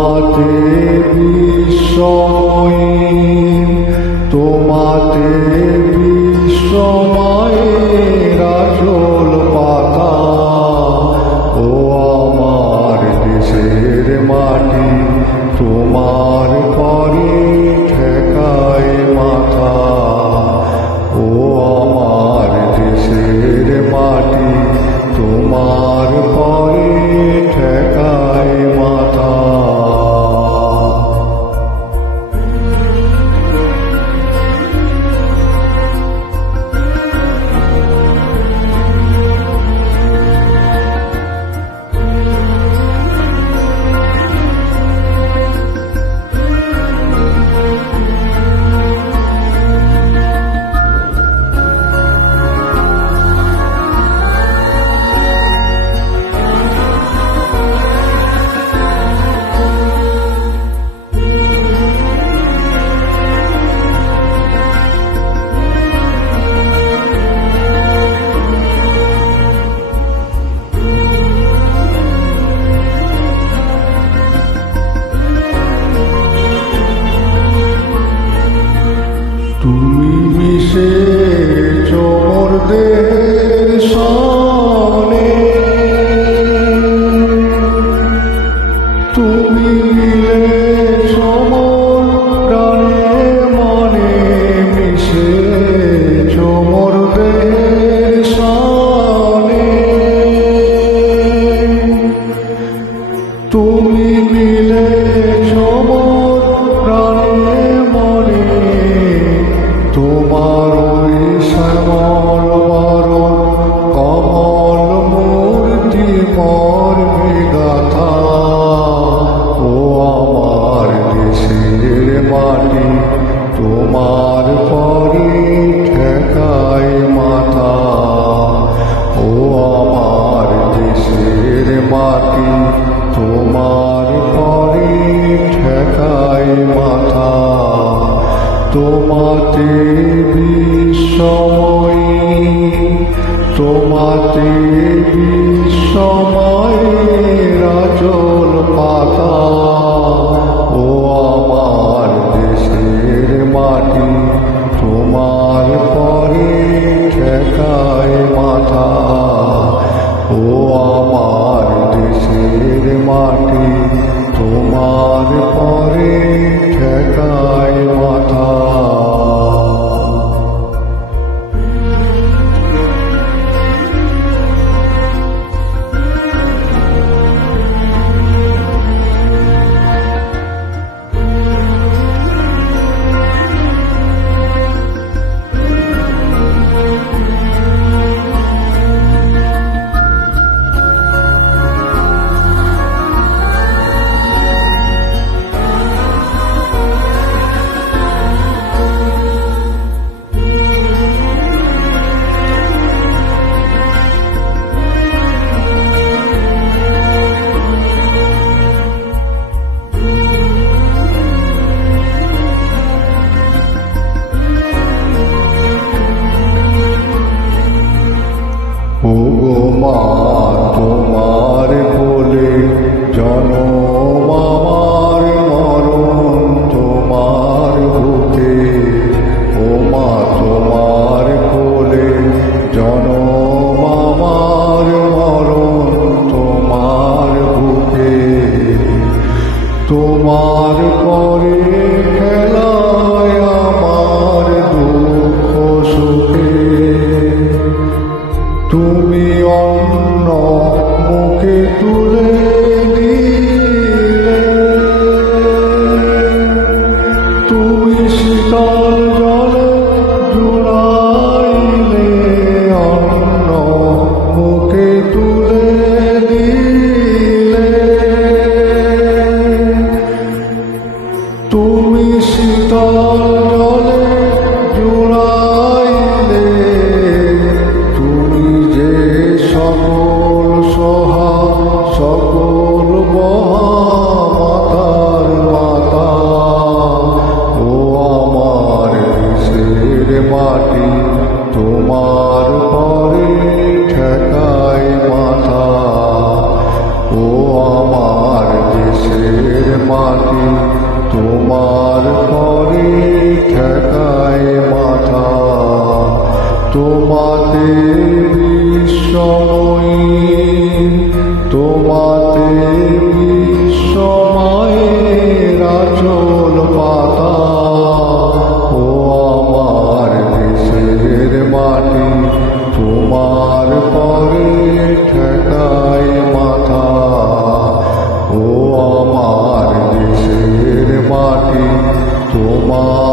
তোমাতে বিশ্বময়ী, তোমাতে বিশ্বমায়ের আঁচল পাতা। ও আমার দেশের মাটি, তোমার পরে ঠেকায় মাথা। ও আমার দেশের মাটি, তোমার পরে ঠেকায় মাথা। তুমি মিশেছ মোর দেহের সনে, তুমি মিলেছ মোর প্রাণে মনে, মিশেছ মোর দেহের সনে। তুমি মিলেছ মোর প্রাণে মনে, তোমার ওই শ্যামল বরণ কমল মূর্তি মর্মে গাথা। ও আমার দেশের মাটি, তোমার পরে ঠেকায় মাথা। ও আমার দেশের মাটি, তোমার পরে ঠেকায় মাথা। তোমাতে বিশ্বময়ী, তোমাতে বিশ্বময়ের আঁচল পাতা। ও আমার দেশের মাটি, তোমার পরে ঠেকায় মাথা। ও আমার দেশের মাটি, তোমার পরে ঠেকায় মাথা। ও গো মা, তোমার কোলে জনম আমার মরণ তোমার বুকে। ও মা, তোমার কোলে জনম আমার মরণ তোমার বুকে। তোমার পরে খেলায় আমার দুঃখ সুখে, তুমি অন্য মুখে তুলে দিলে। তুমি শীতল জলে জুড়াইলে, অন্য মুখে তুলে দিলে। তুমি শীতল জলে জুড়াইলে, তুমি যে সকল সহা সকল মাতার মাতা। ও আমার দেশের মাটি, তোমার পরে ঠেকায় মাথা। ও আমার দেশের মাটি তোমার পরে ঠেকায় মাথা তোমাতে বিশ্বময়ী তোমাতে বিশ্বময়ের আচল পাতা ও আমার দেশের মাটি তোমার পরে ঠেকায় মাথা ও আমার দেশের মাটি তোমার